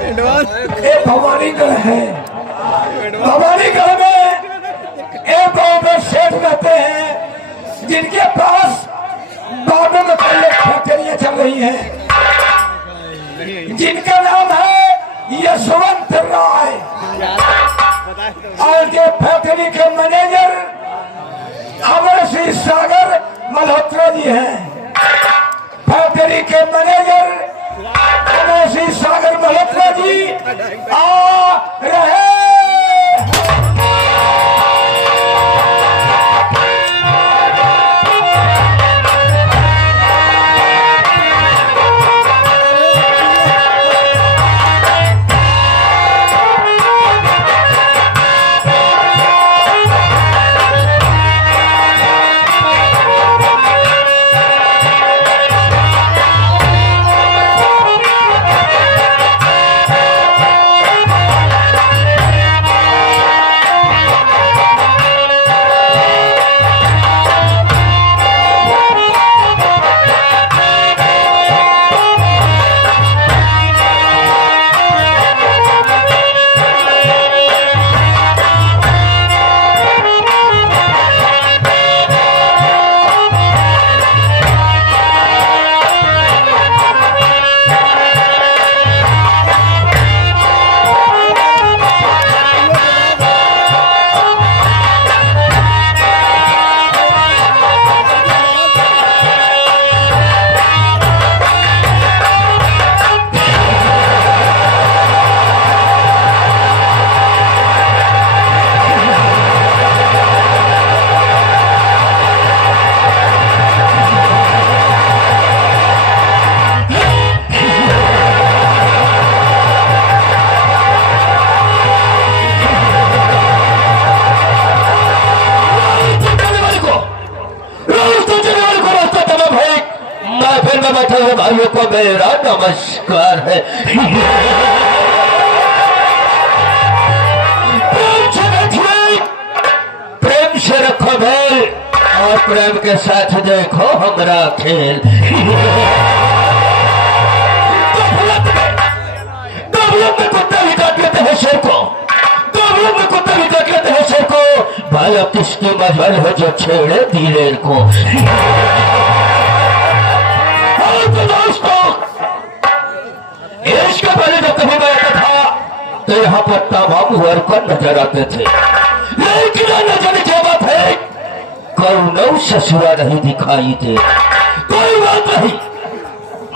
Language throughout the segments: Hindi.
ये भवानीगढ़ है। भवानीगढ़ में एक गांव में सेठ रहते हैं जिनके पास बाबू में फैक्ट्रियां चल रही हैं, जिनका नाम है यशवंत राय। और ये फैक्ट्री के मैनेजर अमर सिंह सागर मल्होत्रा जी हैं। फैक्ट्री के मैनेजर अमर सिंह सागर मल्होत्रा जी आ रहे। भाइयों को मेरा नमस्कार है। प्रेम से रखो भेल और प्रेम के साथ देखो हमारा खेल। में कुत्ता भी काट लेते हैं शेर को, में कुत्ता भी काट लेते हैं शेर को। भाई अब किसकी मजबूर हो जो छेड़े धीरे को। इसके पहले जब कभी मैं आता था तो यहाँ पर तमाम वर्कर नजर आते थे, लेकिन नजर की बात है करुणा ससुरा नहीं दिखाई दे। कोई बात नहीं,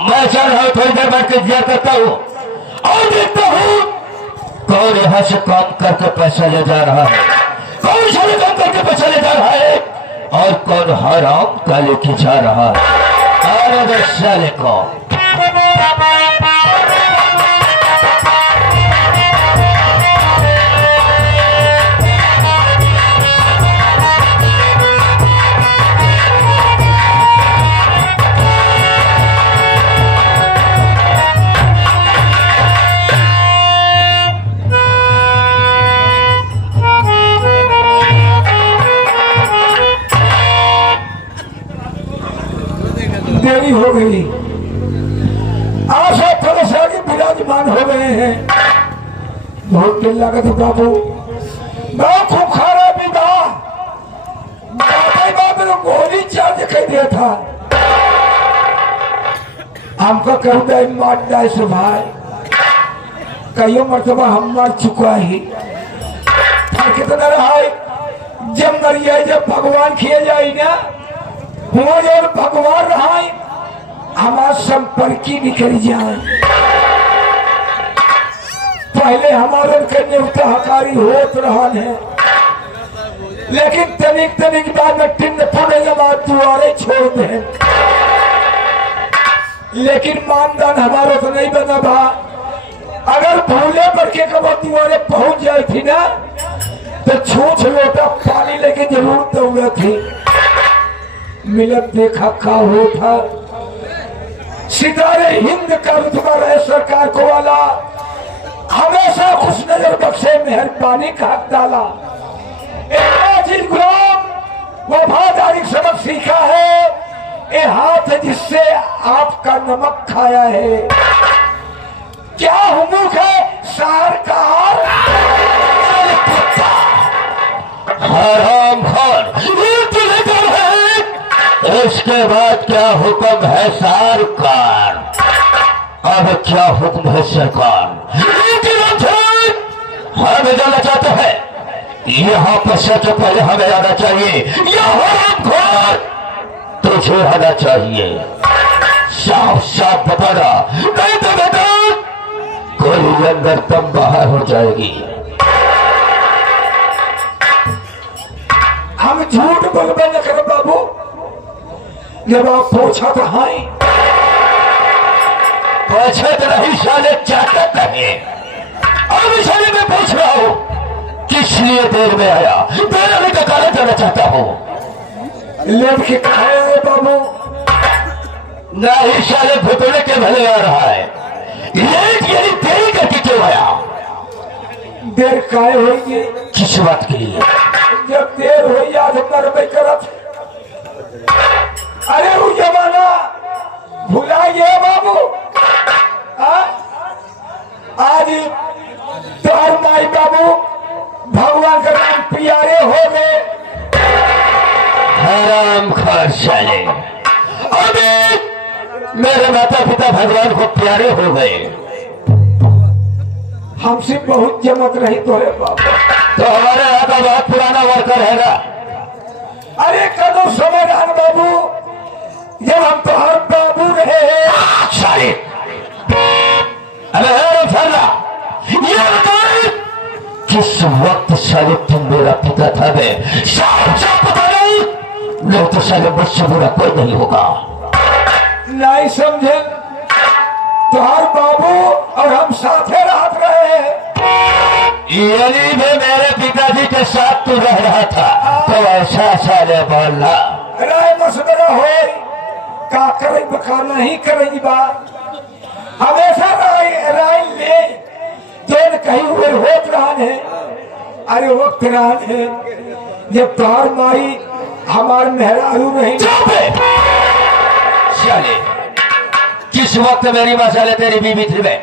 मैं चल रहा हूँ थोड़ी देर बैठ के जिया करता हूँ और देखता हूँ कौन यहाँ से काम करके पैसा ले जा रहा है, कौन सारे काम करके पैसा ले जा रहा है और कौन हराम का लेके जा रहा है। अरे साले को देरी हो गई। आशा थोड़े से आगे विराजमान हो गए हैं। बहुत दिल लागत बाबू बहुत खूब खा रहा विदा बाबू गोली चार्ज कर दिया था हमको कहता है मार डाय से भाई कई मरतबा हम मार चुका ही कितना रहा जब मरिया जब भगवान किए जाए ना हुआ और भगवान रहा हमारा संपर्की निकल जाए। पहले हमारे के न्यूता हकारी होत रहा है, लेकिन तनिक तनिक बाद में टिंड पुणे के बाद दुआरे छोड़ दे। लेकिन मानदान हमारा तो नहीं बना भा। अगर भूले पर के कब दुआरे पहुंच जाए थी ना तो छूछ लोटा पानी लेके जरूर दौड़ा थी। मिलन देखा का हो था सितारे हिंद का रुतबा रहे सरकार को वाला हमेशा खुश नजर बख्शे मेहरबानी का हक डाला। गुलाम वफादारी सबक सीखा है, ये हाथ जिससे आपका नमक खाया है। क्या हुकूक है सरकार हराम खोर है। इसके बाद क्या हुक्म है सरकार? अब क्या हुक्म है सरकार? हमें जाना चाहते हैं यहाँ पर सबसे पहले हमें आना चाहिए। यह हराम खोर तुझे आना चाहिए। साफ साफ बताना, नहीं तो बेटा कोई अंदर तब बाहर हो जाएगी। हम झूठ बोलबे न कर बाबू। जब आप पूछा तो हाई पूछत नहीं साले चाहत नहीं। अब इसलिए मैं पूछ रहा हूँ किस लिए देर में आया? मेरा भी कारण जाना चाहता हूँ। लेट के खाया है बाबू। नहीं साले भुतड़े के भले आ रहा है। लेट यानी देरी करके क्यों आया? देर काय होगी? किस बात के लिए? जब देर हो याद मरबे करत। अरे वो जमाना भुलाइए बाबू। आज तोहर माई बाबू भगवान का नाम प्यारे हो गए। हराम खोर साले, अबे मेरे माता पिता भगवान को प्यारे हो गए। हमसे बहुत जमत रही तोरे बाबू। तो हमारे यहाँ का बहुत पुराना वर्कर है ना। अरे कदम समाधान बाबू, जब हम तो हर बाबू रहे हैं। साले अरे हराम साला, ये बताए किस वक्त साले तुम मेरा पिता था? मैं साफ साफ बता नहीं, नहीं तो साले मुझसे बुरा कोई नहीं होगा। नहीं समझे तो हर बाबू और हम साथे रात रहे हैं। यानी में मेरे पिताजी के साथ तू रह रहा था तो ऐसा साले बोलना। राय मशवरा हो का करे बका नहीं करेगी बात। हमेशा राय राय ले जो कहीं हुए होत रहा है। अरे वक्त रहा है जब तोहर माई हमारे मेहरारू नहीं। साले किस वक्त मेरी माँ साले तेरी बीबी थी? मैं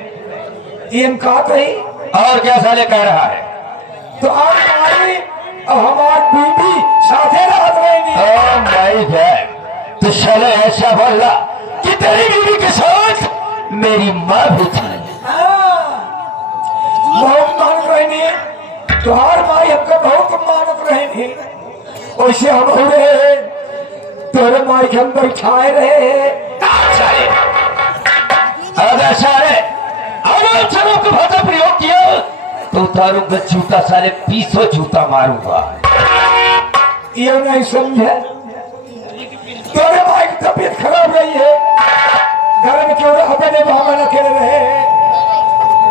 इनका कही और क्या साले कह रहा है? तो आप मारी और हमारी बीबी साथे रात रहेंगी। ओ माय गॉड, तो साले ऐसा बोला कि तेरी बीबी के साथ मेरी माँ भी थी। बहुत मानत रहेंगी तुहार माई हमको बहुत मानत रहेंगी। वैसे हम हो रहे तोरे माई के हम बैठाए रहे। साले अगर साले अगर चलो को भाषा प्रयोग किया तो उतारूंगा जूता, साले 20 जूता मारूंगा। ये नहीं समझे तोरे माई की तबीयत खराब रही है। घर में क्यों अपने भावना खेल रहे हैं।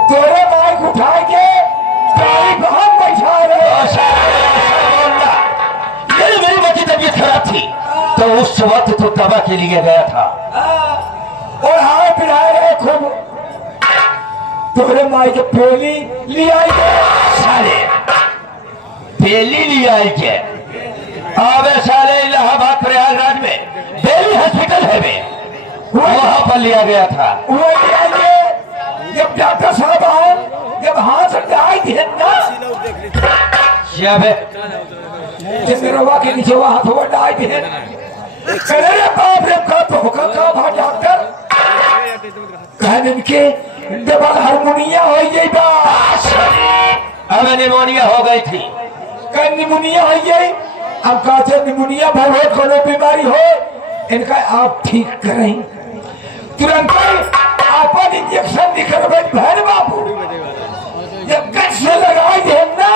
तोरे माई को उठा के गाड़ी बाहर बैठा रहे। ये मेरी माँ की तबीयत खराब थी तो उस वक्त तो दवा के लिए गया था और हाय पिलाए रहे खूब। तोरे माई के पेली लिया साले, पेली लिया के। अब साले इलाहाबाद प्रयागराज में बेली हॉस्पिटल है वे, वहां पर लिया गया था। वो लिया जब डॉक्टर साहब आए, जब हाथ डाल दिए ना चंद्रवा के नीचे वो हाथ वो डाल दिए। अरे बाप रे का धोखा का भा डॉक्टर कहने के डबल हारमोनिया हो गई बा। अब निमोनिया हो गई थी। कल निमोनिया हो गई। अब कहते निमोनिया भर कोनो बीमारी हो इनका आप ठीक करें तुरंत अपन इंजेक्शन निकलवे भर बाबू। जब कट से लगाई दे ना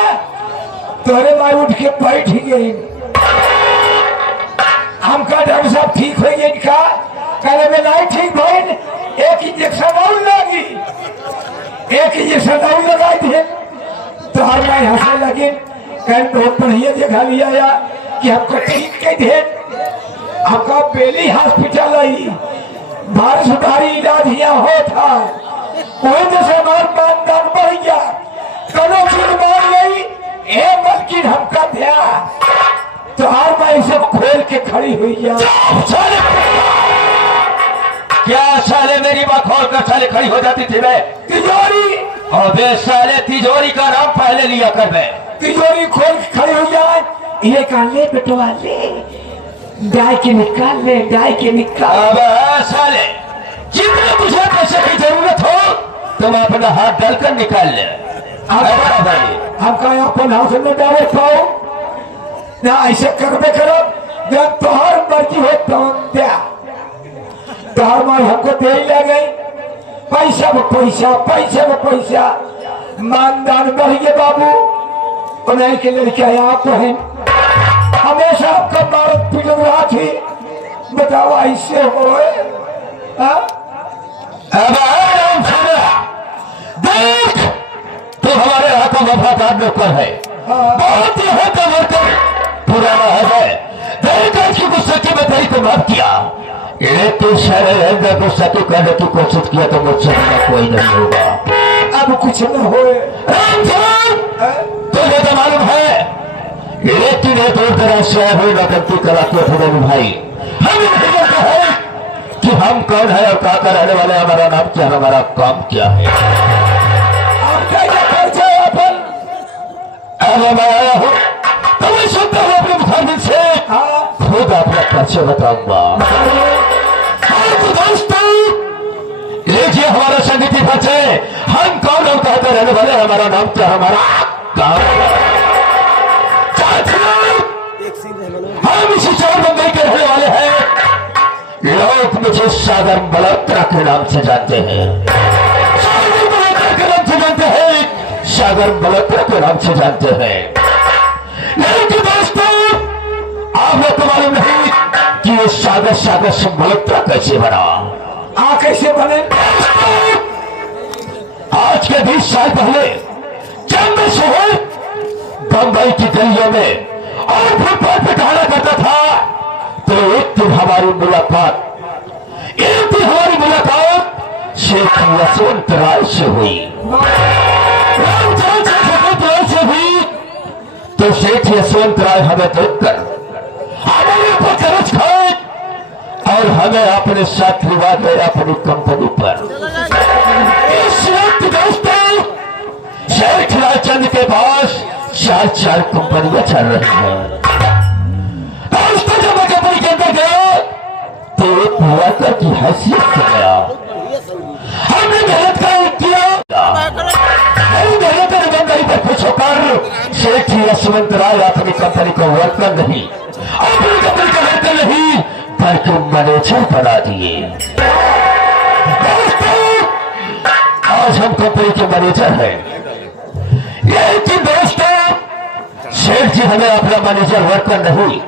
तोरे माई उठ के बैठ गई। हमका डॉक्टर साहब ठीक हो गई इनका कहले में नहीं ठीक भइल। एक इंजेक्शन और लगी, एक इंजेक्शन और लगाई थे तो हर माई हंसने लगे। कहीं बहुत बढ़िया जगह लिया या कि हमको ठीक कह दे। हमका बेली हॉस्पिटल आई भारत सुधारी इलाज यहाँ हो था। वही जैसे हमारे मानदान बढ़ गया करो चीज मान गई ए मलकिन हमका ध्यान तो हर माई सब खोल के खड़ी हुई है। क्या साले मेरी माँ खोल कर साले खड़ी हो जाती थी? मैं तिजोरी अबे साले तिजोरी का नाम पहले लिया कर बे। तिजोरी खोल के खड़े हो जाए, ये कान ले बेटवा ले, गाय के निकाल ले, गाय के निकाल। अबे साले जितने तुझे पैसे की जरूरत हो तुम अपना हाथ डालकर निकाल ले। हम कहीं अपन हाथ में डाले पाओ ना, ऐसे करबे करब जब तोहर मर्जी हो तो क्या तोहर मार हमको दे ही लगे, पैसा में पैसा, पैसे में पैसा, मानदान बढ़ गए बाबू। उन्हें के लड़कियां आप हैं हमेशा आपका मारत पीट रहा थी, बताओ ऐसे हो देख तो हमारे हाथों वफादार नौकर है, बहुत ही है तो वर्कर पुराना है। देख की गुस्से में तेरी को माफ किया, ये तो शहर गुस्सा तो करने की कोशिश किया तो मुझसे कोई नहीं होगा। अब कुछ न हो तुझे तो मालूम है, लेकिन ये दूर दराज से आए हुए नौकरी कराते थे भाई। हम कहते हैं कि हम कौन है और कहाँ का रहने वाले, हमारा नाम क्या, हमारा काम क्या है। अब मैं आया हूँ तो मैं सुनता हूँ अपने मुखाबिल से खुद अपना परिचय बताऊंगा। तो दोस्तों लीजिए हमारा संगीत परिचय, हम कौन और कहाँ का रहने वाले, हमारा नाम क्या, हमारा काम। हम इसी चार बंबई के रहने वाले हैं, लोग मुझे सागर मल्होत्रा के नाम से जानते हैं, सागर मल्होत्रा के नाम से जानते हैं, सागर मल्होत्रा के नाम से जानते हैं। लेकिन दोस्तों आपको तो मालूम नहीं कि ये सागर से मल्होत्रा कैसे बना। कैसे बने? आज के 20 साल पहले जब मैं सुबह बंबई की गलियों में और फुटपाथ पे टहला करता था तो एक दिन हमारी मुलाकात शेख यशवंत राय से हुई। तो शेख यशवंत राय हमें देखकर हमारे ऊपर तरस खाए और हमें अपने साथ लिवा गए अपनी कंपनी पर। इस वक्त दोस्तों शेख रायचंद के पास 4 कंपनियां चल रही हैं। दोस्तों जब मैं कंपनी के अंदर गया तो एक वर्कर की हैसियत से गया, हमने मेहनत किया, मेहनत ईमानदारी पर खुश होकर शेख यशवंत राय अपनी कंपनी को वर्कर नहीं, अपनी कंपनी का वर्कर नहीं बल्कि मैनेजर बना दिए। आज हम कंपनी के मैनेजर हैं, लेकिन दोस्तों शेख जी हमें अपना मैनेजर वर्कर नहीं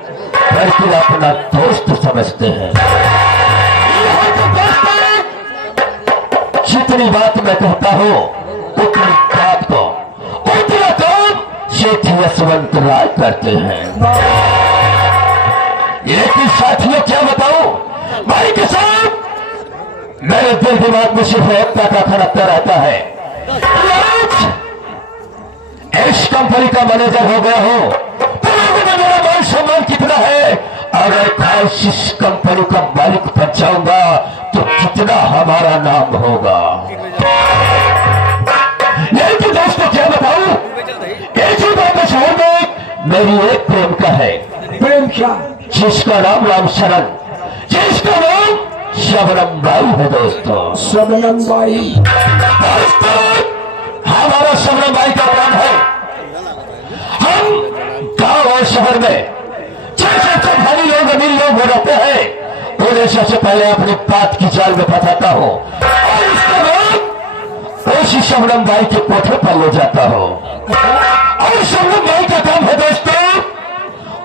बल्कि अपना दोस्त समझते हैं। जितनी बात मैं कहता हूं उतनी बात को उतना काम शेख यशवंत राय करते हैं। लेकिन साथियों क्या बताऊं, भाई के साथ मेरे दिल दिमाग में सिर्फ एकता का खड़कता रहता है। इस कंपनी का मैनेजर हो गया हूं तो मेरा मान सम्मान कितना है, अगर खास इस कंपनी का मालिक बन जाऊंगा तो कितना हमारा नाम होगा। लेकिन दोस्तों क्या बताऊं, एक ही बात शहर में मेरी एक प्रेमिका है। प्रेम क्या? जिसका नाम राम शरण, जिसका नाम शबनम बाई है। दोस्तों शबनम बाई, दोस्तों हमारा शबनम बाई का नाम है। हम गांव और शहर में जैसे धनी लोग अमीर लोग रहते हैं उन्हें सबसे पहले अपनी बात की जाल में फंसाता हूं और उसके बाद उसी शबनम बाई के कोठे पर ले जाता हूं। और शबनम बाई का काम है दोस्तों,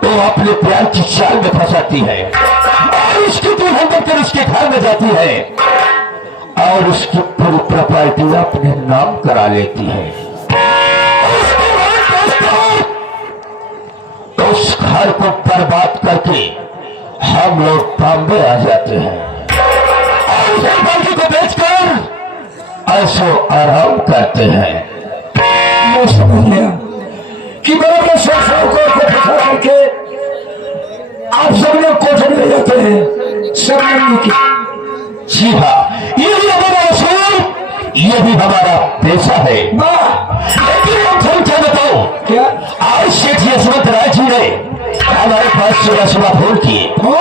वो अपने प्यार की चाल में फंसाती है और उसकी दुल्हन बनकर उसके घर में जाती है और उसकी पूरी प्रॉपर्टी अपने नाम करा लेती है। उसके बाद दोस्तों उस घर को बर्बाद करके हम लोग बॉम्बे आ जाते हैं और उस प्रॉपर्टी को बेचकर ऐसो आराम करते हैं। मैं समझ गया कि बराबर को फंसा करके आप सब लोग कोठे में ले जाते हैं शबनम की। जी हाँ, यही हमारा असूल ये भी हमारा पेशा है। वाह लेकिन हम तुम क्या बताओ, क्या आज सेठ यशवंत राय जी ने हमारे पास सुबह सुबह फोन किए और वो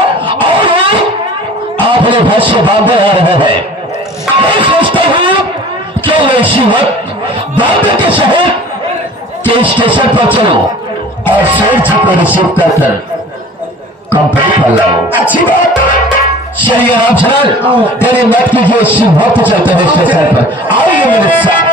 अपने घर से बांधे आ रहे हैं। मैं सोचता हूँ कि ऐसी वक्त बॉम्बे के शहर के स्टेशन पर चलो और सेठ जी को रिसीव कर कंपनी पर लाओ। अच्छी बात सही है राम चरण, तेरे मत कीजिए, शिव भक्त चलते हैं स्टेशन पर। आओ ये मेरे साथ।